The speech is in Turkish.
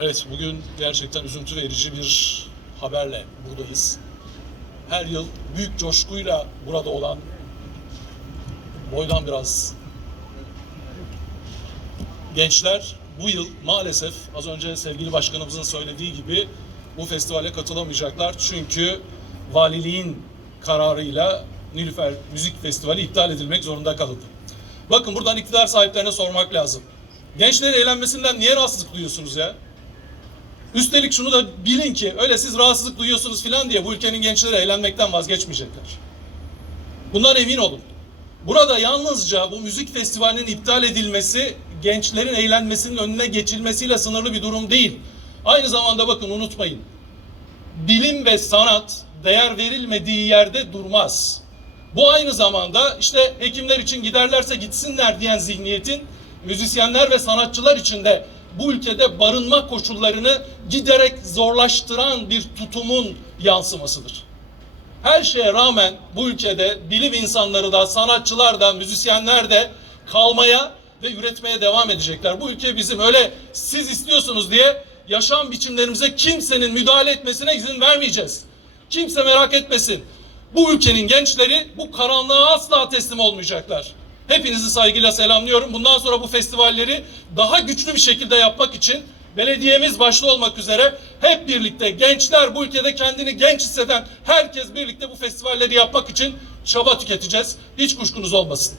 Evet, bugün gerçekten üzüntü verici bir haberle buradayız. Her yıl büyük coşkuyla burada olan boydan biraz gençler bu yıl maalesef az önce sevgili başkanımızın söylediği gibi bu festivale katılamayacaklar. Çünkü valiliğin kararıyla Nilüfer Müzik Festivali iptal edilmek zorunda kalındı. Bakın buradan iktidar sahiplerine sormak lazım. Gençlerin eğlenmesinden niye rahatsızlık duyuyorsunuz ya? Üstelik şunu da bilin ki öyle siz rahatsızlık duyuyorsunuz filan diye bu ülkenin gençleri eğlenmekten vazgeçmeyecekler. Bundan emin olun. Burada yalnızca bu müzik festivalinin iptal edilmesi gençlerin eğlenmesinin önüne geçilmesiyle sınırlı bir durum değil. Aynı zamanda bakın unutmayın. Bilim ve sanat değer verilmediği yerde durmaz. Bu aynı zamanda işte hekimler için giderlerse gitsinler diyen zihniyetin müzisyenler ve sanatçılar için de bu ülkede barınma koşullarını giderek zorlaştıran bir tutumun yansımasıdır. Her şeye rağmen bu ülkede bilim insanları da, sanatçılar da, müzisyenler de kalmaya ve üretmeye devam edecekler. Bu ülke bizim öyle siz istiyorsunuz diye yaşam biçimlerimize kimsenin müdahale etmesine izin vermeyeceğiz. Kimse merak etmesin. Bu ülkenin gençleri bu karanlığa asla teslim olmayacaklar. Hepinizi saygıyla selamlıyorum. Bundan sonra bu festivalleri daha güçlü bir şekilde yapmak için belediyemiz başta olmak üzere hep birlikte gençler bu ülkede kendini genç hisseden herkes birlikte bu festivalleri yapmak için çaba tüketeceğiz. Hiç kuşkunuz olmasın.